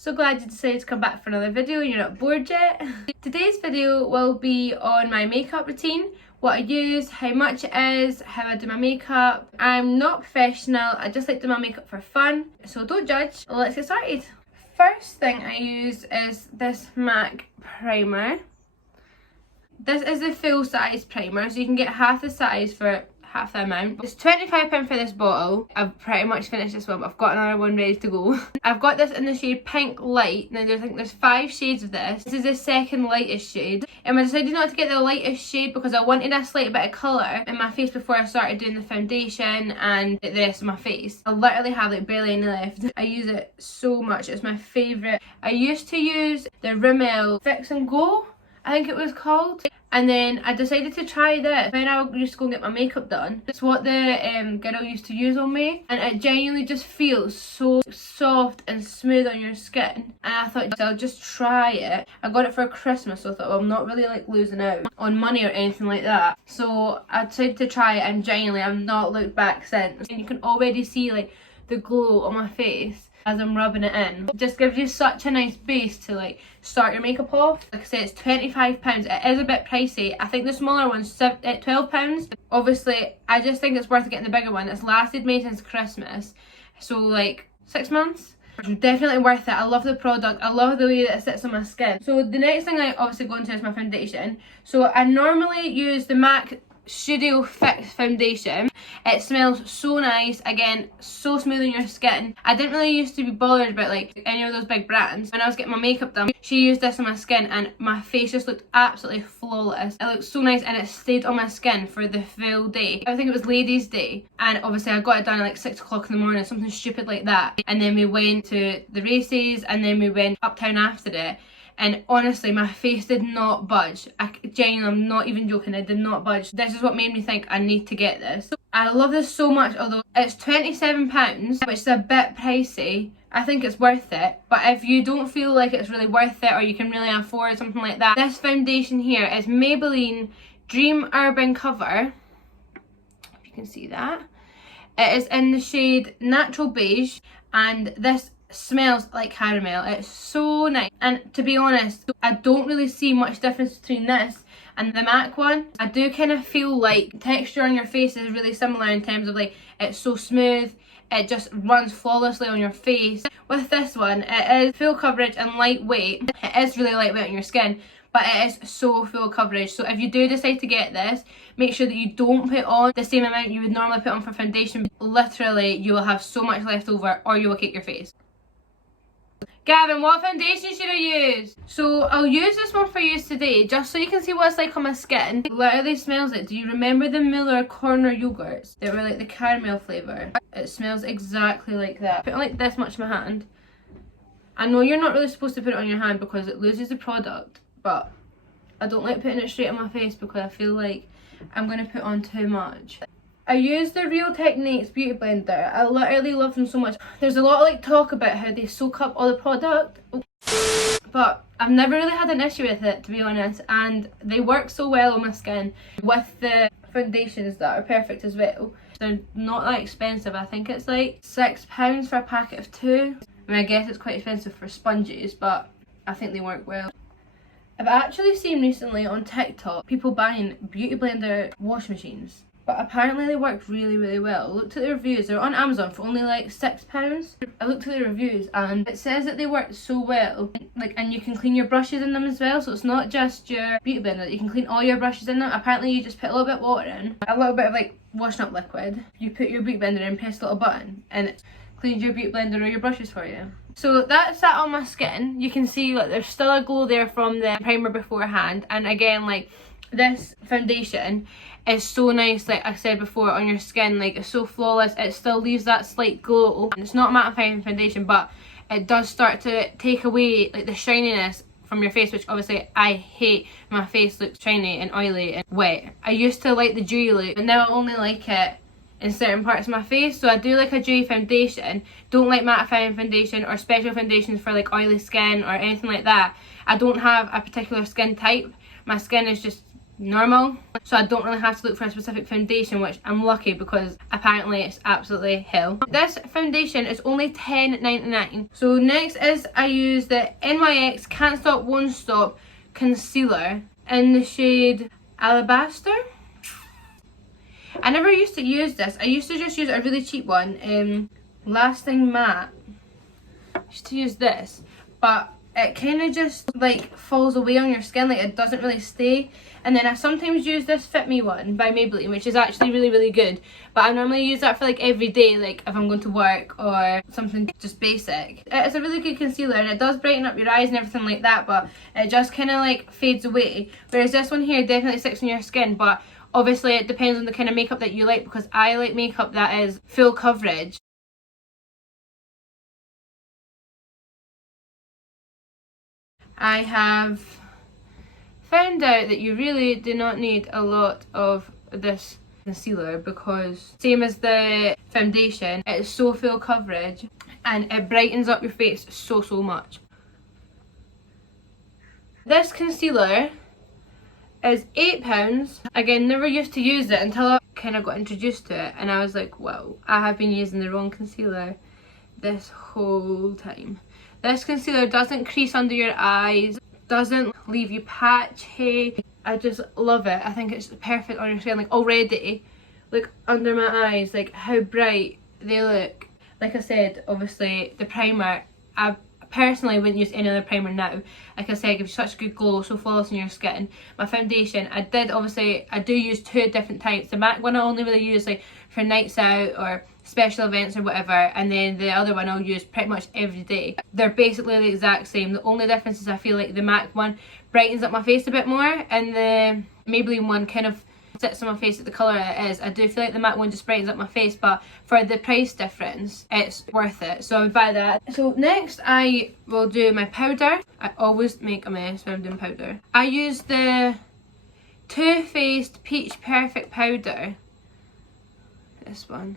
So glad you decided to come back for another video and you're not bored yet. Today's video will be on my makeup routine, what I use, how much it is, how I do my makeup. I'm not professional, I just like to do my makeup for fun, so don't judge. Let's get started. First thing I use is this MAC primer. This is a full size primer, so you can get half the size for half the amount. It's £25 for this bottle. I've pretty much finished this one, but I've got another one ready to go. I've got this in the shade Pink Light. Now I think there's 5 shades of this. This is the second lightest shade. And I decided not to get the lightest shade because I wanted a slight bit of colour in my face before I started doing the foundation and the rest of my face. I literally have like barely any left. I use it so much. It's my favourite. I used to use the Rimmel Fix and Go, I think it was called. And then I decided to try this when I used to go and get my makeup done. It's what the girl used to use on me, and it genuinely just feels so soft and smooth on your skin. And I thought I'll just try it. I got it for Christmas, so I thought, well, I'm not really like losing out on money or anything like that. So I decided to try it, and genuinely I've not looked back since. And you can already see like the glow on my face as I'm rubbing it in. It just gives you such a nice base to like start your makeup off. Like I said, it's £25. It is a bit pricey. I think the smaller one's £12. Obviously, I just think it's worth getting the bigger one. It's lasted me since Christmas, so like 6 months. It's definitely worth it. I love the product. I love the way that it sits on my skin. So the next thing I obviously go into is my foundation. So I normally use the MAC Studio Fix foundation. It smells so nice, again so smooth on your skin. I didn't really used to be bothered about like any of those big brands. When I was getting my makeup done, she used this on my skin and my face just looked absolutely flawless. It looked so nice and it stayed on my skin for the full day. I think it was Ladies Day, and obviously I got it done at like 6 o'clock in the morning, something stupid like that. And then we went to the races and then we went uptown after it. And honestly, my face did not budge. Genuinely, I'm not even joking, it did not budge. This is what made me think I need to get this. I love this so much, although it's £27, which is a bit pricey. I think it's worth it. But if you don't feel like it's really worth it or you can really afford something like that, this foundation here is Maybelline Dream Urban Cover. If you can see that. It is in the shade Natural Beige, and this smells like caramel. It's so nice, and to be honest, I don't really see much difference between this and the MAC one. I do kind of feel like texture on your face is really similar in terms of like it's so smooth, it just runs flawlessly on your face. With this one, it is full coverage and lightweight. It is really lightweight on your skin, but it is so full coverage. So if you do decide to get this, make sure that you don't put on the same amount you would normally put on for foundation. Literally, you will have so much left over or you will cake your face. Gavin, what foundation should I use? So I'll use this one for you today, just so you can see what it's like on my skin. It literally smells like, do you remember the Miller corner yogurts? They were like the caramel flavour. It smells exactly like that. Put it like this much in my hand. I know you're not really supposed to put it on your hand because it loses the product, but I don't like putting it straight on my face because I feel like I'm going to put on too much. I use the Real Techniques Beauty Blender. I literally love them so much. There's a lot of like talk about how they soak up all the product, but I've never really had an issue with it, to be honest, and they work so well on my skin with the foundations that are perfect as well. They're not that expensive. I think it's like £6 for a packet of 2. I mean, I guess it's quite expensive for sponges, but I think they work well. I've actually seen recently on TikTok people buying Beauty Blender wash machines, but apparently they work really, really well. I looked at the reviews, they're on Amazon for only like £6. I looked at the reviews and it says that they work so well. Like, and you can clean your brushes in them as well, so it's not just your beauty blender, you can clean all your brushes in them. Apparently you just put a little bit of water in, a little bit of like washing up liquid. You put your beauty blender in, press a little button, and it cleans your beauty blender or your brushes for you. So that's that on my skin. You can see like there's still a glow there from the primer beforehand, and again, like this foundation is so nice, like I said before, on your skin. Like, it's so flawless, it still leaves that slight glow. It's not mattifying foundation, but it does start to take away like the shininess from your face, which obviously I hate. My face looks shiny and oily and wet. I used to like the dewy look, but now I only like it in certain parts of my face. So I do like a dewy foundation, don't like mattifying foundation or special foundations for like oily skin or anything like that. I don't have a particular skin type. My skin is just normal, so I don't really have to look for a specific foundation, which I'm lucky because apparently it's absolutely hell. This foundation is only $10.99. So next is I use the NYX Can't Stop Won't Stop concealer in the shade Alabaster. I never used to use this. I used to just use a really cheap one, Lasting Matte. I used to use this, but it kind of just like falls away on your skin, like it doesn't really stay. And then I sometimes use this Fit Me one by Maybelline, which is actually really good, but I normally use that for like every day, like if I'm going to work or something just basic. It's a really good concealer and it does brighten up your eyes and everything like that, but it just kind of like fades away, whereas this one here definitely sticks on your skin. But obviously it depends on the kind of makeup that you like, because I like makeup that is full coverage. I have found out that you really do not need a lot of this concealer, because same as the foundation, it's so full coverage and it brightens up your face so much. This concealer is £8. Again, never used to use it until I kind of got introduced to it, and I was like, wow, I have been using the wrong concealer this whole time. This concealer doesn't crease under your eyes, doesn't leave you patchy. I just love it. I think it's perfect on your skin. Like already, like under my eyes, like how bright they look. Like I said, obviously the primer, I personally wouldn't use any other primer now. Like I said, it gives you such a good glow, so flawless on your skin. My foundation, I do use two different types. The MAC one I only really use like for nights out or special events or whatever, and then the other one I'll use pretty much every day. They're basically the exact same. The only difference is I feel like the MAC one brightens up my face a bit more, and the Maybelline one kind of sits on my face at the colour it is. I do feel like the MAC one just brightens up my face, but for the price difference it's worth it, so I would buy that. So next I will do my powder. I always make a mess when I'm doing powder. I use the Too Faced Peach Perfect powder, this one.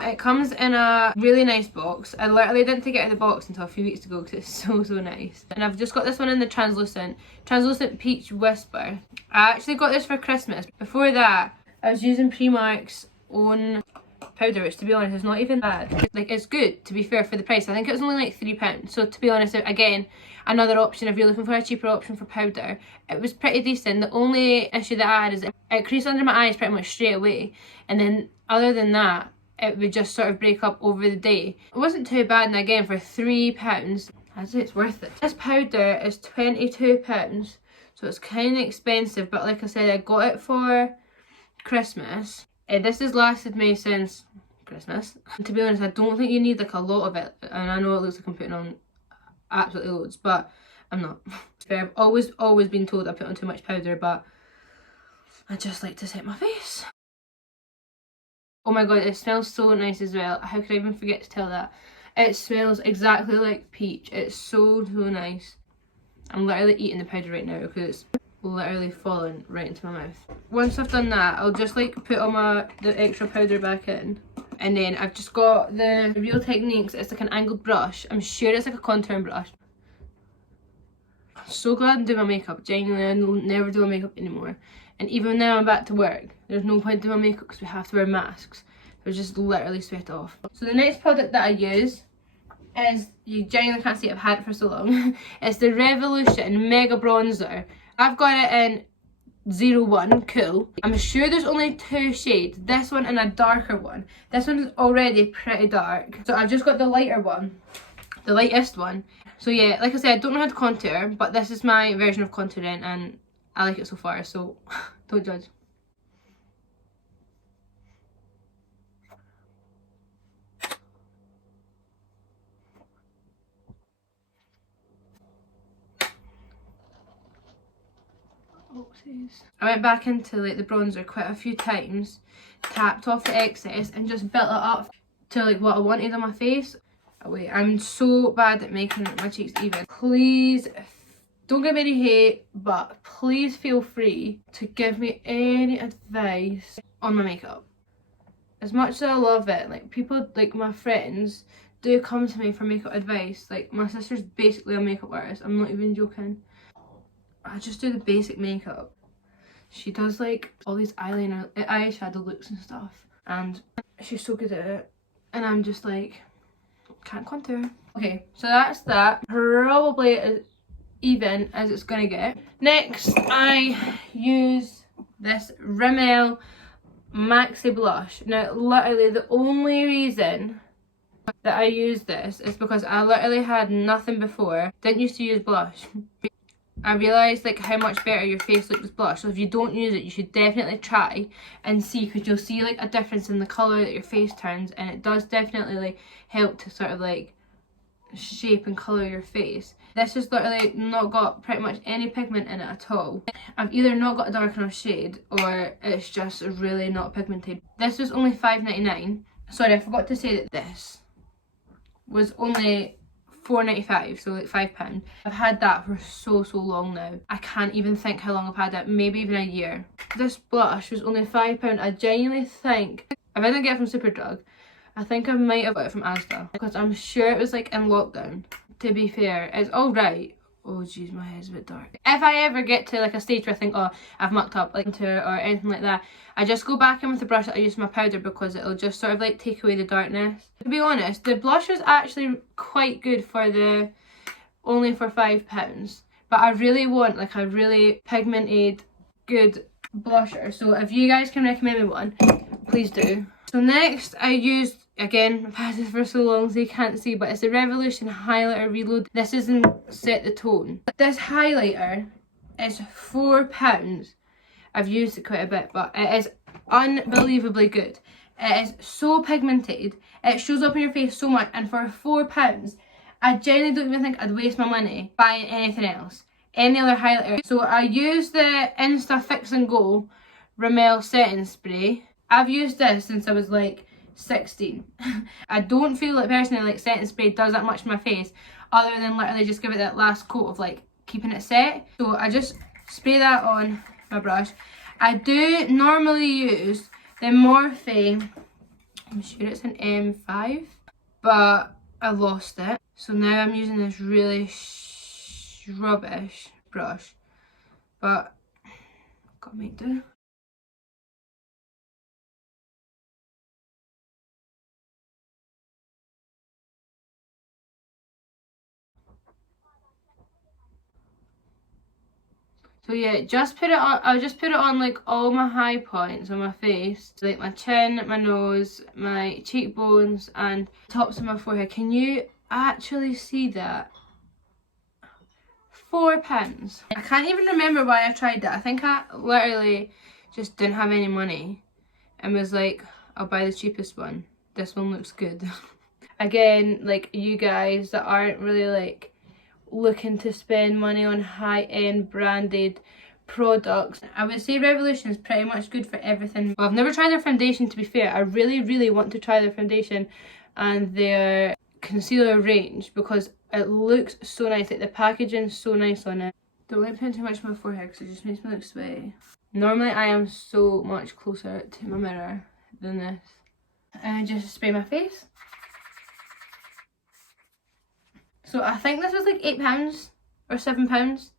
It comes in a really nice box. I literally didn't take it out of the box until a few weeks ago because it's so nice. And I've just got this one in the translucent Peach Whisper. I actually got this for Christmas. Before that, I was using Primark's own powder, which to be honest is not even bad. Like, it's good, to be fair, for the price. I think it was only like £3. So to be honest, again, another option if you're looking for a cheaper option for powder. It was pretty decent. The only issue that I had is it creased under my eyes pretty much straight away. And then other than that, it would just sort of break up over the day. It wasn't too bad, and again for £3, I'd say it's worth it. This powder is £22, so it's kind of expensive, but like I said, I got it for Christmas. This has lasted me since Christmas. And to be honest, I don't think you need like a lot of it, and I know it looks like I'm putting on absolutely loads, but I'm not. I've always been told I put on too much powder, but I just like to set my face. Oh my god, it smells so nice as well. How could I even forget to tell that? It smells exactly like peach. It's so nice. I'm literally eating the powder right now because it's literally falling right into my mouth. Once I've done that, I'll just like put all the extra powder back in. And then I've just got the Real Techniques. It's like an angled brush. I'm sure it's like a contour brush. I'm so glad I'm doing my makeup. Genuinely, I'll never do my makeup anymore. And even now I'm back to work, there's no point doing my makeup because we have to wear masks. So just literally sweat off. So the next product that I use is, you genuinely can't see it, I've had it for so long. It's the Revolution Mega Bronzer. I've got it in 01 Cool. I'm sure there's only two shades, this one and a darker one. This one is already pretty dark. So I've just got the lighter one, the lightest one. So yeah, like I said, I don't know how to contour, but this is my version of contouring and I like it so far, so don't judge. Oopsies. I went back into like the bronzer quite a few times, tapped off the excess and just built it up to like what I wanted on my face. Oh wait, I'm so bad at making my cheeks even. Please don't give me any hate, but please feel free to give me any advice on my makeup. As much as I love it, like people, like my friends, do come to me for makeup advice. Like my sister's basically a makeup artist, I'm not even joking. I just do the basic makeup. She does like all these eyeshadow looks and stuff, and she's so good at it, and I'm just like, can't contour. Okay, so that's that. Probably as even as it's gonna get. Next, I use this Rimmel Maxi blush. Now, literally the only reason that I use this is because I literally had nothing before. Didn't used to use blush. I realised like how much better your face looks with blush, so if you don't use it you should definitely try and see, because you'll see like a difference in the colour that your face turns, and it does definitely like help to sort of like shape and colour your face. This has literally not got pretty much any pigment in it at all. I've either not got a dark enough shade or it's just really not pigmented. This was only £5.99. Sorry, I forgot to say that this was only £4.95, so like £5. I've had that for so long now. I can't even think how long I've had it, maybe even a year. This blush was only £5. I genuinely think, if I didn't get it from Superdrug, I think I might have got it from Asda, because I'm sure it was like in lockdown. To be fair, it's alright. Oh jeez, my hair's a bit dark. If I ever get to like a stage where I think, oh, I've mucked up like contour or anything like that, I just go back in with the brush that I use my powder, because it'll just sort of like take away the darkness. To be honest, the blush was actually quite good for only for £5. But I really want like a really pigmented, good blusher. So if you guys can recommend me one, please do. So next I used, again, I've had this for so long so you can't see, but it's the Revolution Highlighter Reload. This is in Set the Tone. This highlighter is £4. I've used it quite a bit, but it is unbelievably good. It is so pigmented, it shows up in your face so much, and for £4, I genuinely don't even think I'd waste my money buying anything else, any other highlighter. So I use the Insta Fix and Go Rimmel Setting Spray. I've used this since I was like 16. I don't feel like personally like setting spray does that much to my face, other than literally just give it that last coat of like keeping it set. So I just spray that on my brush. I do normally use the Morphe, I'm sure it's an M5, but I lost it. So now I'm using this really rubbish brush, but gotta make do. So yeah, just put it on, I'll just put it on like all my high points on my face. So like my chin, my nose, my cheekbones and tops of my forehead. Can you actually see that? £4. I can't even remember why I tried that. I think I literally just didn't have any money and was like, I'll buy the cheapest one. This one looks good. Again, like you guys that aren't really like looking to spend money on high-end branded products, I would say Revolution is pretty much good for everything. Well, I've never tried their foundation, to be fair. I really want to try their foundation and their concealer range, because it looks so nice. Like the packaging's so nice on it. Don't like putting too much on my forehead because it just makes me look sweaty. Normally I am so much closer to my mirror than this. And I just spray my face. So I think this was like £8 or £7.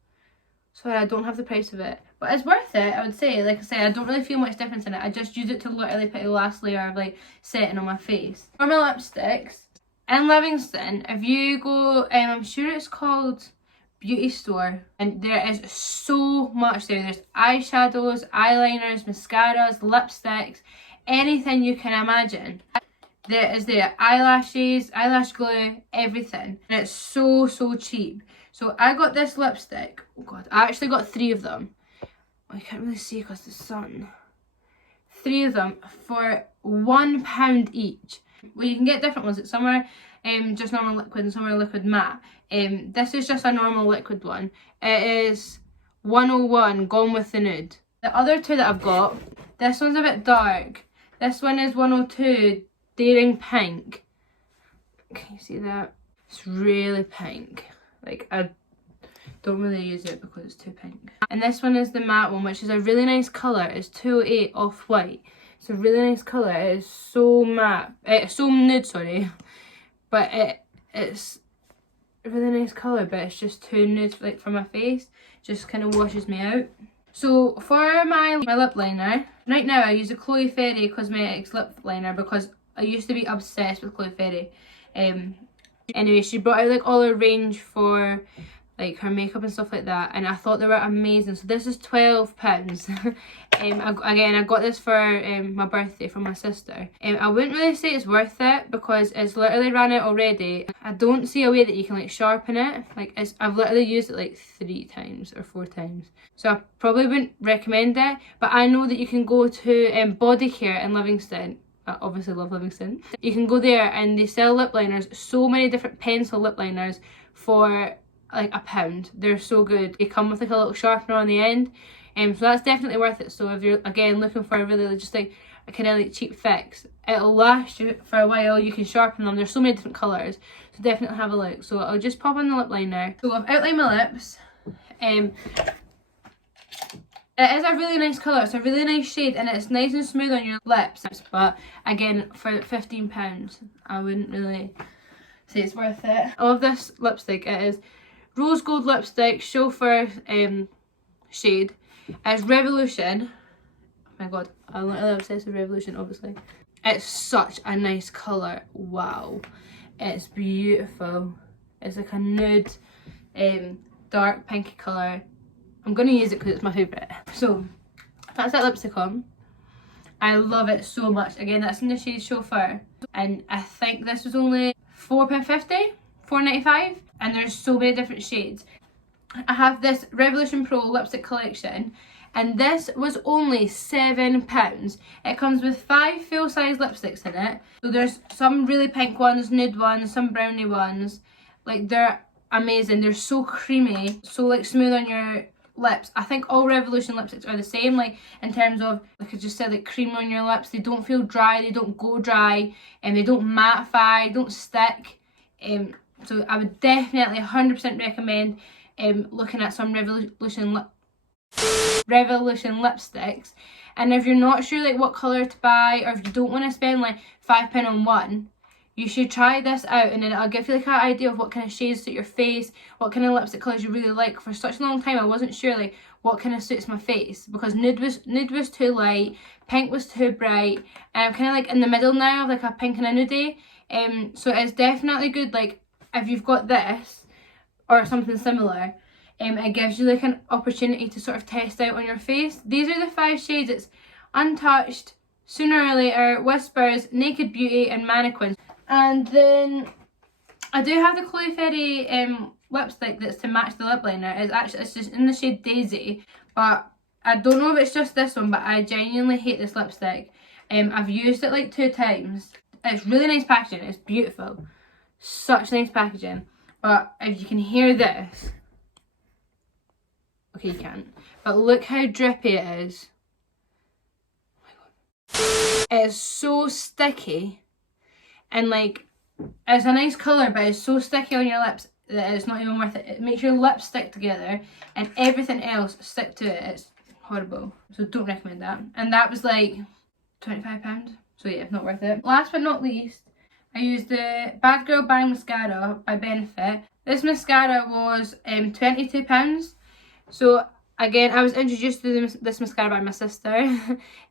Sorry, I don't have the price of it. But it's worth it, I would say. Like I say, I don't really feel much difference in it. I just use it to literally put the last layer of like setting on my face. For my lipsticks, in Livingston, if you go, I'm sure it's called Beauty Store, and there is so much there. There's eyeshadows, eyeliners, mascaras, lipsticks, anything you can imagine. There is there eyelashes, eyelash glue, everything, and it's so cheap. So I got this lipstick. Oh god, I actually got 3 of them. I can't really see because the sun. 3 of them for £1 each. Well, you can get different ones. It's some are just normal liquid and some are liquid matte. This is just a normal liquid one. It is 101 Gone with the Nude. The other 2 that I've got, this one's a bit dark. This one is 102 Daring Pink. Can you see that? It's really pink. Like, I don't really use it because it's too pink. And this one is the matte one, which is a really nice colour. It's 208 Off-White. It's a really nice colour. It is so matte. It's so nude, sorry. But it's really nice colour, but it's just too nude like for my face. Just kind of washes me out. So for my lip liner, right now I use a Chloe Ferry Cosmetics lip liner because I used to be obsessed with Chloe Ferry. Anyway, she brought out like all her range for like her makeup and stuff like that, and I thought they were amazing. So this is £12. Again, I got this for my birthday from my sister. I wouldn't really say it's worth it because it's literally ran out already. I don't see a way that you can like sharpen it. Like I've literally used it like 3 times or 4 times. So I probably wouldn't recommend it, but I know that you can go to Body Care in Livingston. I obviously love Livingston. You can go there and they sell lip liners, so many different pencil lip liners for like £1. They're so good. They come with like a little sharpener on the end, so that's definitely worth it. So if you're again looking for a really just like a kind of like cheap fix, it'll last you for a while. You can sharpen them. There's so many different colours, so definitely have a look. So I'll just pop on the lip liner. So I've outlined my lips. It is a really nice colour, it's a really nice shade, and it's nice and smooth on your lips. But again, for £15, I wouldn't really say it's worth it. I love this lipstick. It is Rose Gold Lipstick Chauffeur shade. It's Revolution. Oh my god, I'm literally obsessed with Revolution, obviously. It's such a nice colour. Wow. It's beautiful. It's like a nude, dark pinky colour. I'm going to use it because it's my favourite. So, that's that lipstick on. I love it so much. Again, that's in the shade Chauffeur. And I think this was only £4.50, £4.95. And there's so many different shades. I have this Revolution Pro lipstick collection. And this was only £7. It comes with 5 full-size lipsticks in it. So there's some really pink ones, nude ones, some brownie ones. Like, they're amazing. They're so creamy. So, like, smooth on your lips. I think all Revolution lipsticks are the same, like in terms of, like I just said, like cream on your lips. They don't feel dry, they don't go dry, and they don't mattify, don't stick. So I would definitely 100% recommend looking at some Revolution lipsticks. And if you're not sure like what colour to buy, or if you don't want to spend like £5 on one, you should try this out, and then it'll give you like an idea of what kind of shades suit your face, what kind of lipstick colours you really like. For such a long time I wasn't sure like what kind of suits my face, because nude was too light, pink was too bright, and I'm kind of like in the middle now of like a pink and a nudie. So it's definitely good, like if you've got this or something similar, it gives you like an opportunity to sort of test out on your face. These are the 5 shades. It's Untouched, Sooner or Later, Whispers, Naked Beauty, and Mannequins. And then I do have the Chloe Ferry lipstick that's to match the lip liner. It's just in the shade Daisy, but I don't know if it's just this one, but I genuinely hate this lipstick. I've used it like 2 times. It's really nice packaging. It's beautiful. Such nice packaging. But if you can hear this, okay, you can't. But look how drippy it is. Oh my god. It's so sticky. And like, it's a nice colour, but it's so sticky on your lips that it's not even worth it. It makes your lips stick together and everything else stick to it. It's horrible. So don't recommend that. And that was like £25. So yeah, not worth it. Last but not least, I used the Bad Girl Bang Mascara by Benefit. This mascara was £22. So again, I was introduced to this mascara by my sister,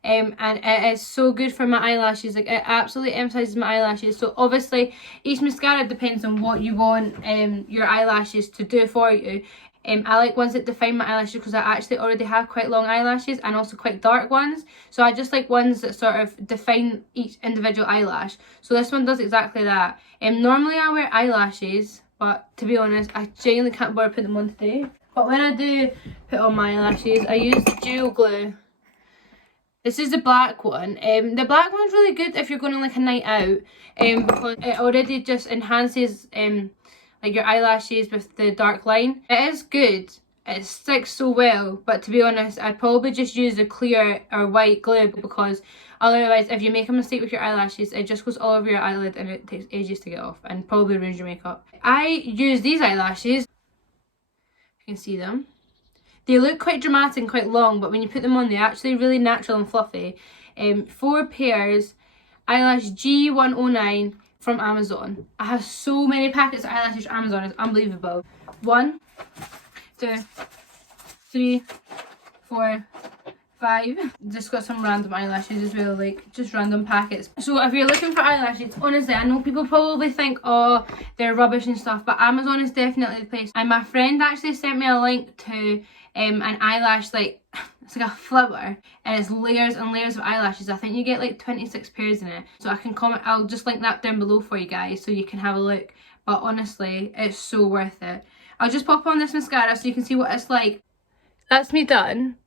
and it is so good for my eyelashes. Like, it absolutely emphasises my eyelashes. So obviously each mascara depends on what you want your eyelashes to do for you. I like ones that define my eyelashes because I actually already have quite long eyelashes and also quite dark ones. So I just like ones that sort of define each individual eyelash. So this one does exactly that. Normally I wear eyelashes, but to be honest, I genuinely can't bother putting them on today. But when I do put on my eyelashes, I use the dual glue. This is the black one. The black one's really good if you're going on like a night out, because it already just enhances like your eyelashes with the dark line. It is good. It sticks so well, but to be honest, I'd probably just use the clear or white glue, because otherwise if you make a mistake with your eyelashes, it just goes all over your eyelid and it takes ages to get off and probably ruins your makeup. I use these eyelashes. You can see them. They look quite dramatic and quite long, but when you put them on, they're actually really natural and fluffy. 4 pairs, eyelash G109, from Amazon. I have so many packets of eyelashes from Amazon, it's unbelievable. 1, 2, 3, 4, 5. Just got some random eyelashes as well, like just random packets. So if you're looking for eyelashes, honestly, I know people probably think, oh, they're rubbish and stuff, but Amazon is definitely the place. And my friend actually sent me a link to an eyelash, like, it's like a flower, and it's layers and layers of eyelashes. I think you get like 26 pairs in it. So I can comment, I'll just link that down below for you guys so you can have a look. But honestly, it's so worth it. I'll just pop on this mascara so you can see what it's like. That's me done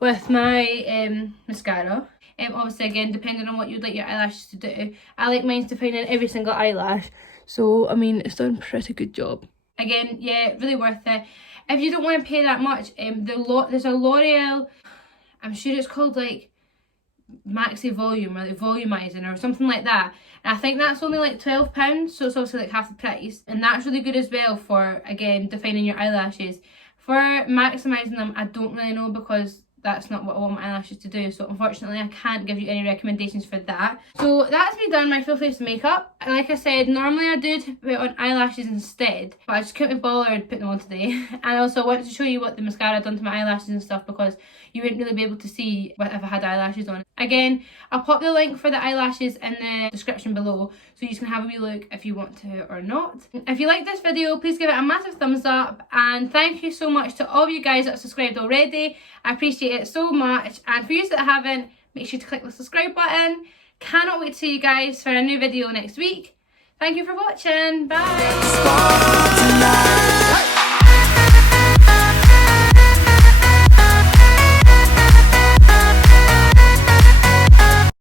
with my mascara. Obviously, again, depending on what you'd like your eyelashes to do. I like mine to find in every single eyelash. So, I mean, it's done a pretty good job. Again, yeah, really worth it. If you don't want to pay that much, there's a L'Oreal, I'm sure it's called like Maxi Volume or like Volumizing or something like that. And I think that's only like £12, so it's obviously like half the price. And that's really good as well for, again, defining your eyelashes. For maximising them, I don't really know because that's not what I want my eyelashes to do, so unfortunately I can't give you any recommendations for that. So that's me done my full face makeup. Like I said, normally I do put on eyelashes instead, but I just couldn't be bothered putting them on today. And also I wanted to show you what the mascara done to my eyelashes and stuff because you wouldn't really be able to see if I had eyelashes on. Again, I'll pop the link for the eyelashes in the description below so you can have a wee look if you want to or not. If you like this video, please give it a massive thumbs up, and thank you so much to all of you guys that have subscribed already. I appreciate it so much, and for you that haven't, make sure to click the subscribe button. Cannot wait to see you guys for a new video next week. Thank you for watching. Bye.